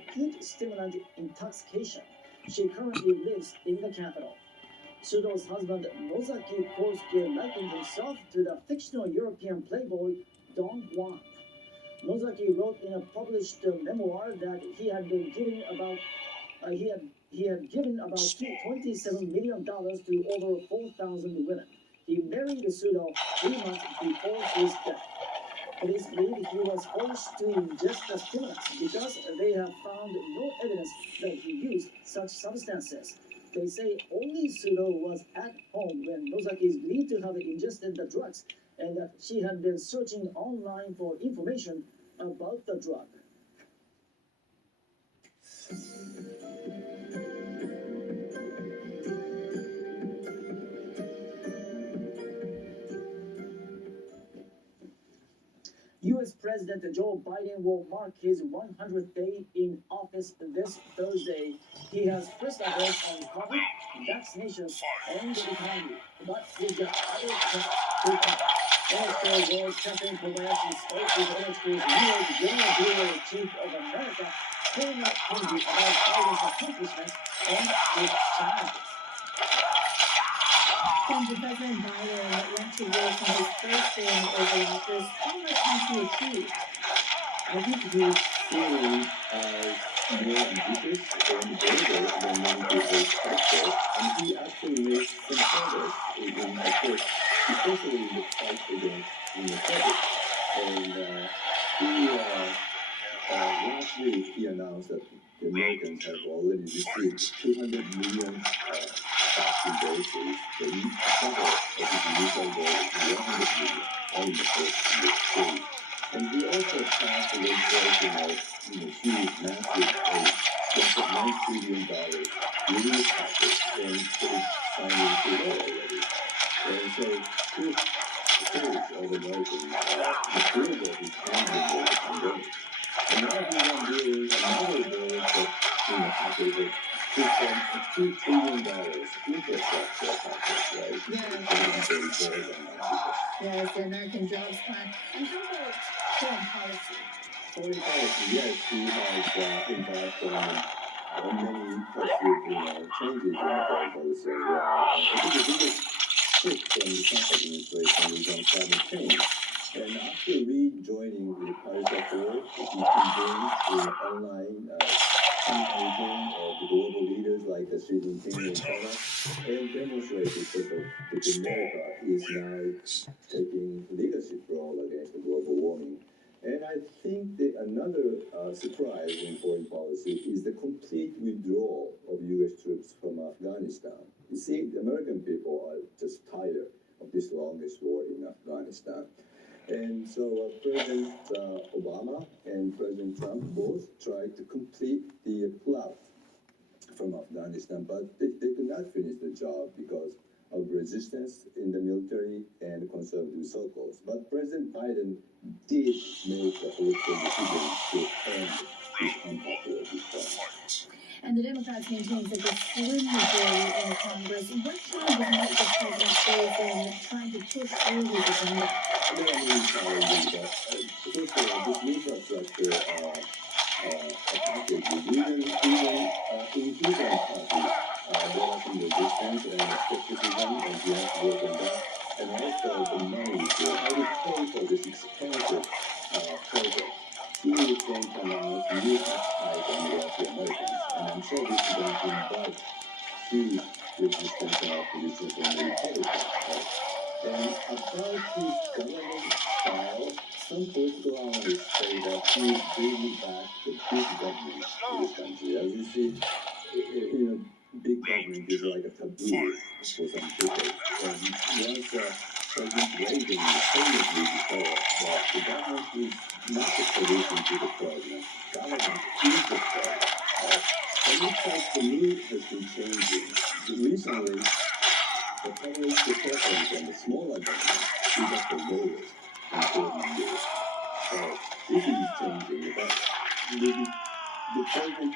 acute stimulant intoxication. She currently lives in the capital. Sudo's husband Nozaki Kosuke likened himself to the fictional European playboy Don Juan. Nozaki wrote in a published memoir that he had given about $27 million to over 4,000 women. He married Sudo 3 months before his death. Police believe he was forced to ingest the stimulants because they have found no evidence that he used such substances. They say only Sudo was at home when Nozaki is believed to have ingested the drugs and that she had been searching online for information about the drug. U.S. President Joe Biden will mark his 100th day in office this Thursday. He has pressed address on COVID, vaccinations, and the economy. But we've got other tests to come. NHK World Champion Kobayashi spoke with NHK's New York General Bureau Chief of America, Tony Hindi, about Biden's accomplishments and his challenges. President Biden went to work on his first day in the Oval Office. How much has he achieved? I think he's seen as more ambitious and bolder than many people expected, and he actually made some progress in, of course, especially in the fight against xenophobia. And last week he announced that the Americans have already received 200 million vaccine doses. The total of his initial goal is 100 million, all in the first year. And he also passed the legislation of huge, massive aid, just a $9 trillion relief package, and put it signed into law already. And so this surge of Americans approve of his handling of the pandemic. And now he's unveiling another bill that package of $2 trillion infrastructure package, right? Yes, the American Jobs Plan. And how about foreign policy? Foreign policy, yes, he has embarked on many positive changes in the foreign policy as well. I think the biggest shift from the Trump administration is on climate change. And after rejoining the Paris Accord, he convened an online meeting of the global leaders like Xi Jinping in China and demonstrated that America is now taking leadership role against the global warming. And I think that another surprise in foreign policy is the complete withdrawal of U.S. troops from Afghanistan. You see, the American people are just tired of this longest war in Afghanistan. And so President Obama and President Trump both tried to complete the pull-out from Afghanistan, but they could not finish the job because of resistance in the military and conservative circles. But President Biden did make a political decision to end this unpopular reform. And the Democrats maintain that the slim majority in Congress. What challenges might the president face in trying to push through his agenda? There are many challenges, but first of all, this infrastructure package is even in his own party, there are some resistance and skepticism, and he has to work on that. And also the money, how to pay for this expensive project. He is going to announce new tax hikes on wealthy Americans, and I'm sure this is going to invite huge resistance and opposition from the Republicans. And about his government style, some political analysts say that he is bringing back the big government in this country. As you see, big government is like a taboo for some people. And once President Reagan famously declared that the government is not the solution to the problem. Government is the problem. It looks like the mood has been changing. Recently, the public preference and the smaller government is at the lowest in 40 years. So this is changing, but the President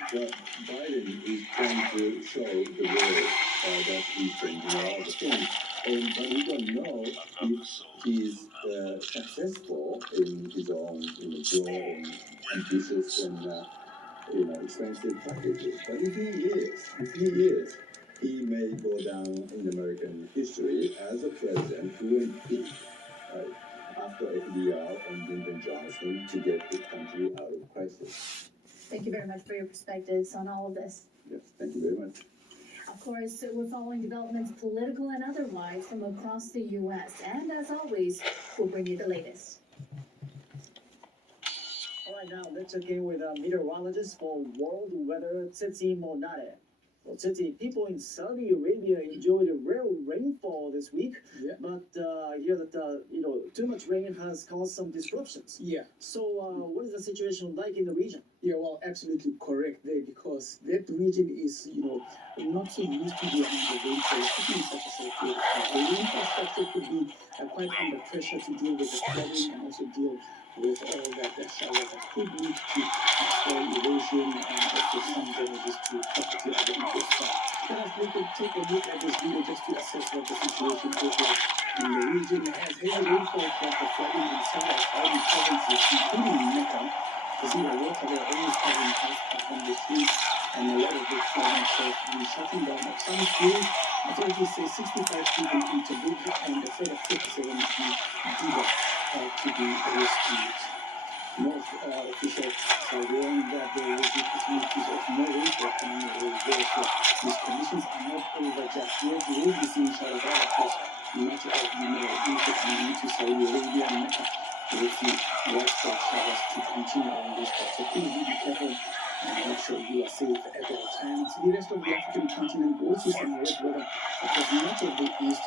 Biden is trying to show the world that he's changing all the things. But we don't know if he's successful in his own broad and ambitious and expensive packages. But if he is, he may go down in American history as a president who went big, right, after FDR and Lyndon Johnson to get the country out of crisis. Thank you very much for your perspectives on all of this. Yes, thank you very much. Of course, we're following developments, political and otherwise, from across the U.S. And as always, we'll bring you the latest. All right, now let's check in with a meteorologist for world weather, Tsitsi Monare. Well, Tsitsi, people in Saudi Arabia enjoyed a rare rainfall this week, Yeah. but I hear that too much rain has caused some disruptions. Yeah, So, what is the situation like in the region? yeah, well, absolutely correct there, because that region is, not so used to the amount of rainfall, especially in such a short period of time. The infrastructure could be quite under pressure to deal with the flooding and also deal with all that shower that could lead to soil erosion and also some damages to property at the infrastructure. Let us take a look at this video just to assess what the situation is like in the region. As heavy rainfall caused the flooding in several Saudi provinces, including Mecca. You see the water there almost covering half on the streets, and a lot of the flooding caused the shutting down of some schools. Authorities say 65 people in Tabuk and a further 57 in Diba to be rescued. North officials are warning that there will be possibilities of more rainfall coming over there. These conditions are not over just yet. We will be seeing showers all across much of the Middle East and into Saudi Arabia and Mecca. We will see widespread showers to continue on this part. So please be careful and make sure you are safe at all times. The rest of the African continent will see some wet weather across much of the east,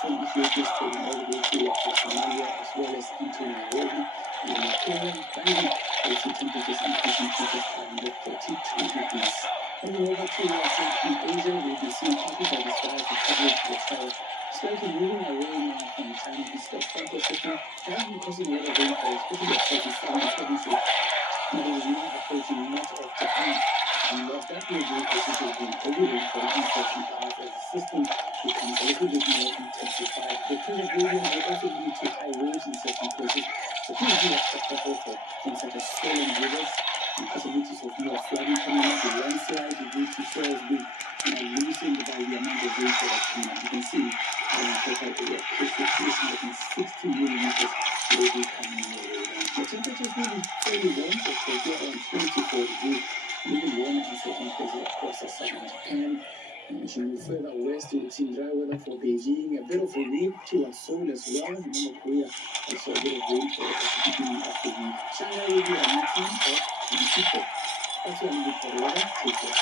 from Ethiopia spreading all the way to Somalia as well as into Nairobi. In Nigeria, Ghana, we see temperatures increasing to just around 32 degrees. Moving over to Southeast Asia, we'll be seeing partly by the skies of coverage with showers slightly moving away now from China east of Central System, has been causing a lot of rainfall, especially across the southern provinces. Now it is now approaching much of Japan, and what that will do is it will bring heavy rainfall in certain parts as the system becomes a little bit more intensified. The present region will also lead to high waves in certain places, so please be extra careful for things such as swollen rivers and possibilities of more flooding coming up, the landslide, due to soils being loosened by the amount of rainfall that's coming up. You can see the total area close to 360 millimeters will be coming your way. The temperatures will be fairly warm, so Tokyo around 24 degrees, even warmer in certain places across the southern Japan. And as you move further west, you will see dry weather for Beijing, a bit of relief towards Seoul as well. Remember, Korea also a bit of rainfall at the beginning of the week. Shanghai will be a maximum of 24. That's what I need for the weather. Take care.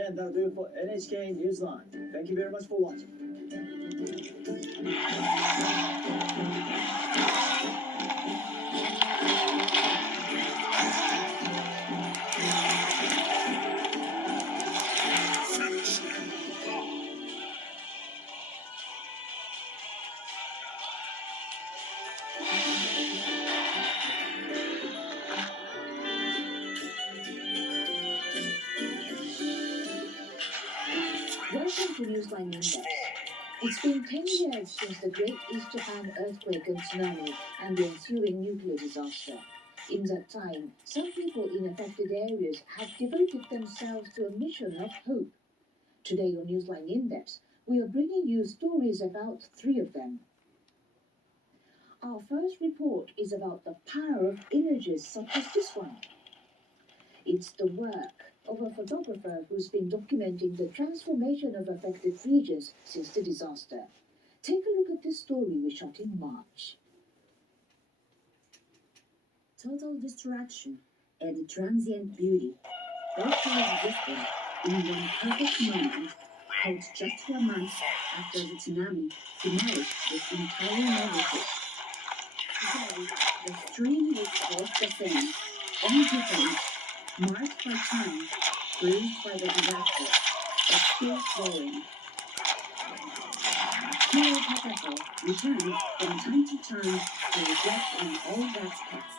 And that'll do it for NHK Newsline. Thank you very much for watching. Welcome to Newsline Index. It's been 10 years since the Great East Japan earthquake and tsunami and the ensuing nuclear disaster. In that time, some people in affected areas have devoted themselves to a mission of hope. Today on Newsline Index, we are bringing you stories about 3 of them. Our first report is about the power of images such as this one. It's the work of a photographer who's been documenting the transformation of affected regions since the disaster. Take a look at this story we shot in March. Total distraction. and transient beauty, all coexisting in one perfect moment, called just 4 months after the tsunami demolished this entire neighborhood. Today, the stream was both the same, indifferent, marked by time, bruised by the disaster, but still flowing. Hero Pepperful returns from time to time to reflect on all that's past.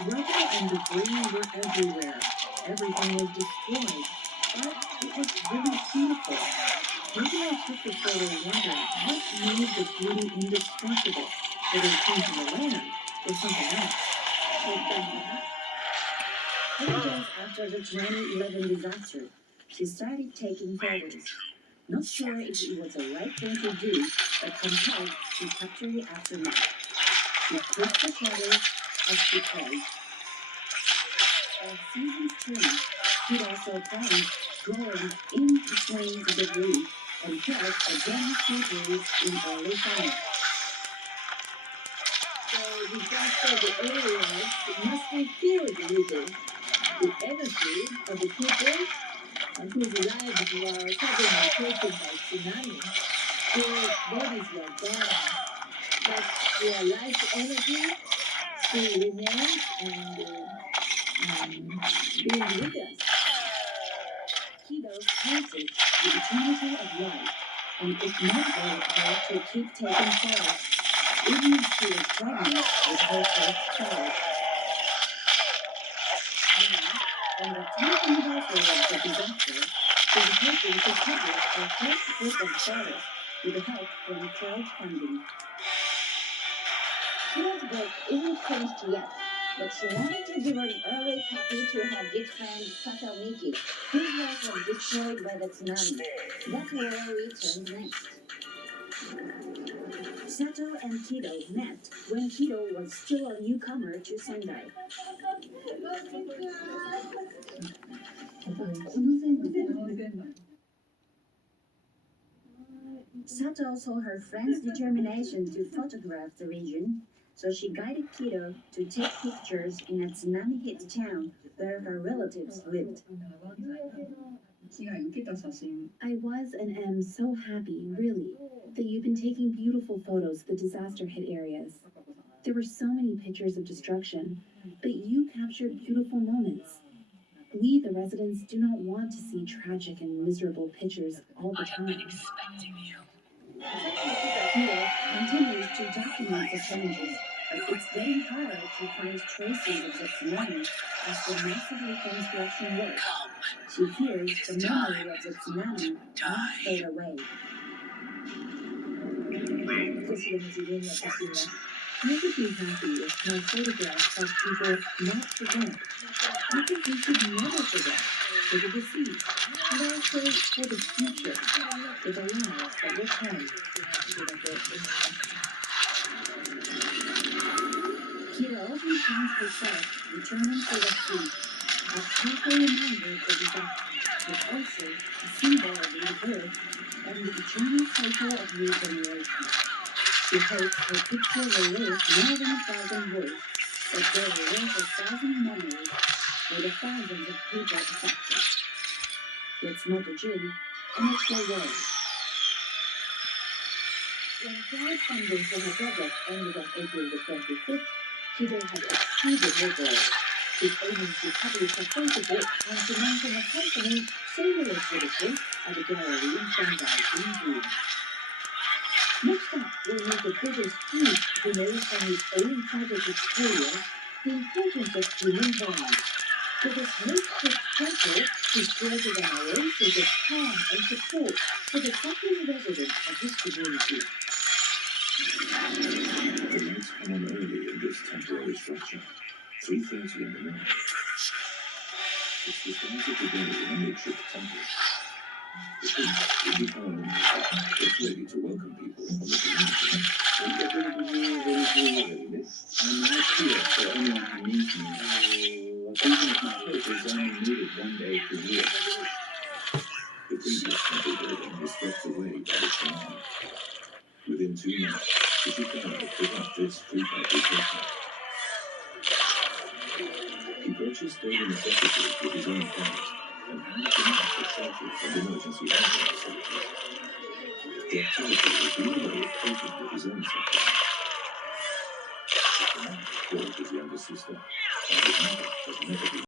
Rubble and debris were everywhere. Everything was destroyed, but it was really beautiful. Maybe I took the photo wondering what made the beauty indestructible, whether it came from the land or something else. 3 days after the 2011 disaster, she started taking photos. Not sure if it was the right thing to do, but compelled to capture the aftermath. She clipped the shadows as she played. As seasons change, she also plants growing in between the debris and felt a gentle breeze in early summer. So disaster the areas must be filled with the energy of the people whose lives were suddenly taken by tsunami. Their bodies were gone, but their life energy still remains and being with us. Kido painted the eternity of life, and it motivated her to keep taking photos, even as she was pregnant with her first child. Now, on the 10th anniversary of the disaster, she was hoping to publish her first book of photos with the help from crowdfunding. Kido's book isn't finished yet, but she wanted to give an early copy to her good friend Sato Miki, whose house was destroyed by the tsunami. That's where we turn next. Sato and Kido met when Kido was still a newcomer to Sendai. Sato saw her friend's determination to photograph the region, so she guided Kido to take pictures in a tsunami-hit town where her relatives lived. I was and am so happy, really, that you've been taking beautiful photos of the disaster-hit areas. There were so many pictures of destruction, but you captured beautiful moments. We, the residents, do not want to see tragic and miserable pictures all the time. Kido continues to document the challenges, but it's getting harder to find traces of the tsunami as the massive reconstruction work. She fears the memory of the tsunami won't fade away. I would be happy if my photographs help people not forget. I think we should never forget for the deceased, and also for the future, for the lives that will come. Kido often finds herself returning to the sea, a powerful reminder of the disaster, but also a symbol of rebirth and the eternal cycle of regeneration. She hopes her picture will live more than 1,000 words, but they will live 1,000 memories for the thousands of people affected. It's not a dream, and it's a word. When crowdfunding for her project ended on April the 25th, Kido had exceeded her goal. She's aiming to publish a photo book and to mention a company similar to the book at a gallery in Shanghai in June. Next up, we'll meet the biggest speech he made from his own tragic experience, the importance of human bonds. For this makeshift temple, he's created an oasis of calm and support for the suffering residents of his community. The lights come on early in this temporary structure. 3:30 in the morning. It's the start of the day in a makeshift temple. The priest will be home. It's ready to welcome people from the community. I'm not here for anyone who needs me. Even if my help is only needed 1 day per year. The previous temple building was swept away by the tsunami. Within 2 months, the Japan picked up this prepaid purchased daily necessities with his own funds and handed them out for shelters and emergency housing facilities. The activity was the new way of coping with his own suffering. The man killed his younger sister, and his mother has never been